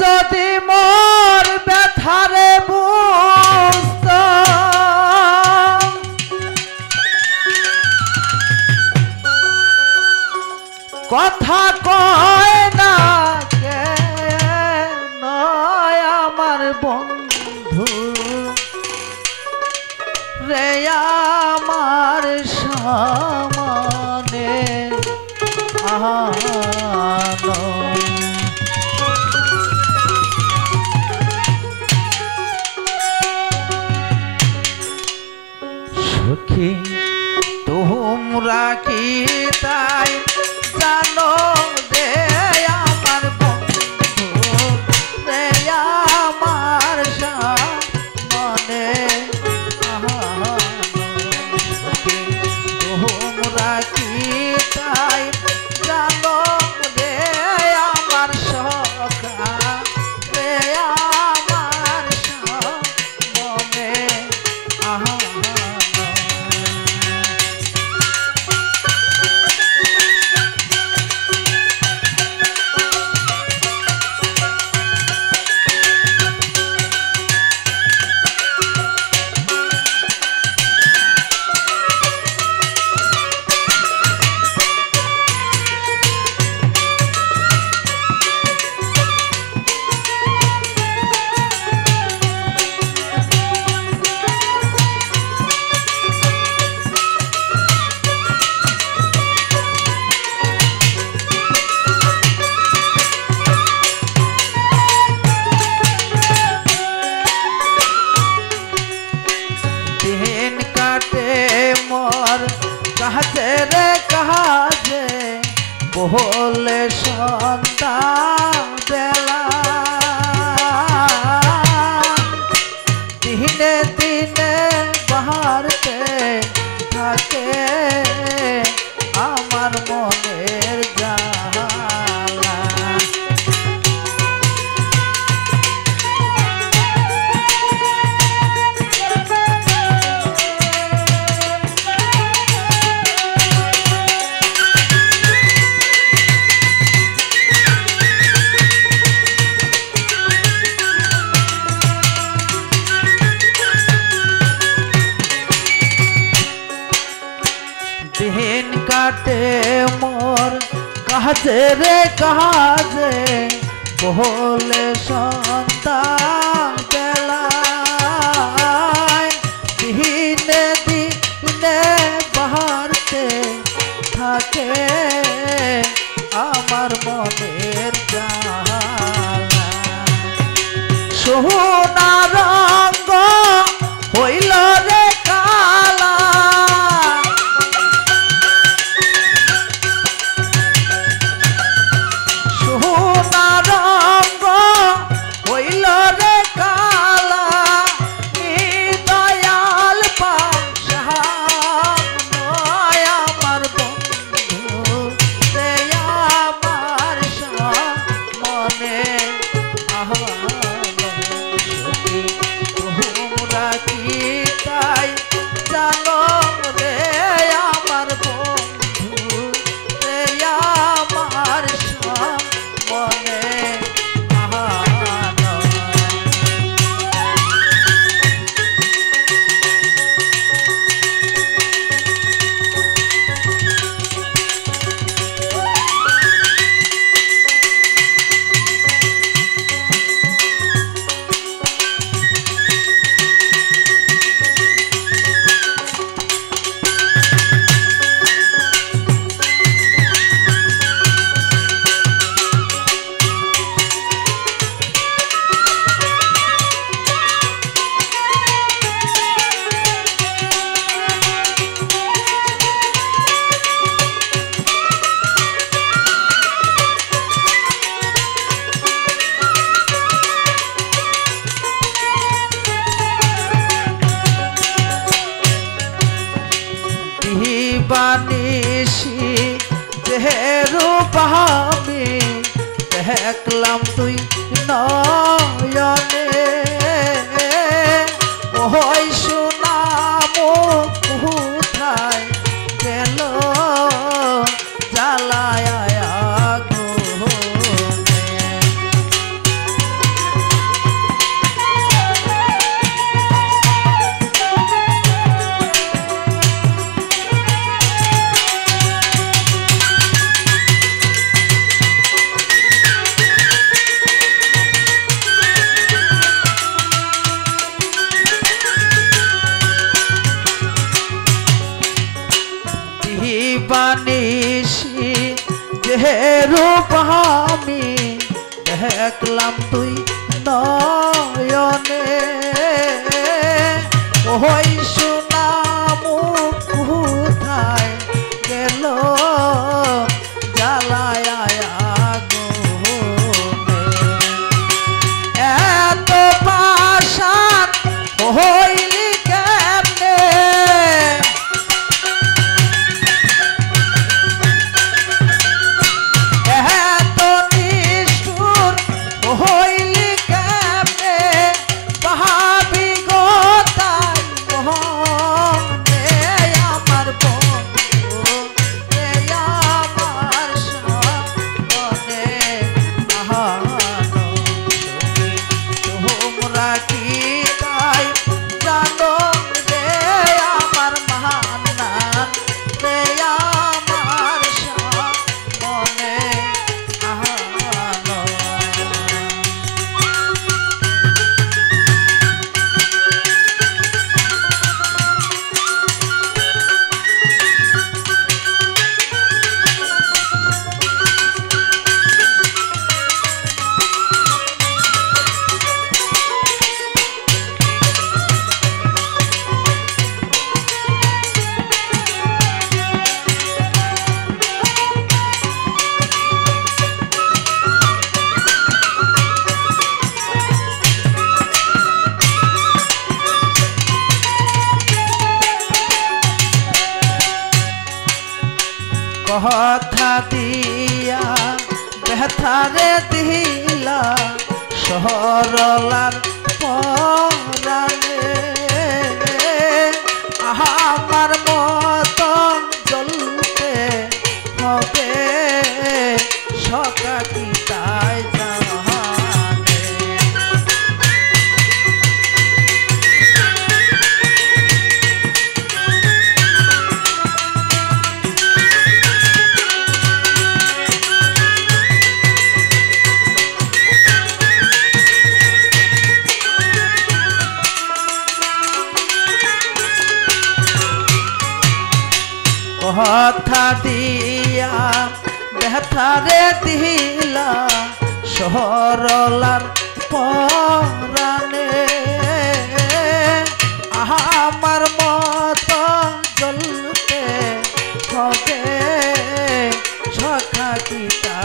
যদি মোর ব্যথারে বুঝত কথা কয় সেরে কাজে বহলে সন্তান দেখলাম তুই বানিসি যে রূপ আমি দেখলাম তুই সরলার কথা দিয়া ব্যথারে দিলা সরলার পরানে আমার মত জ্বলতে হবে সখা কি তা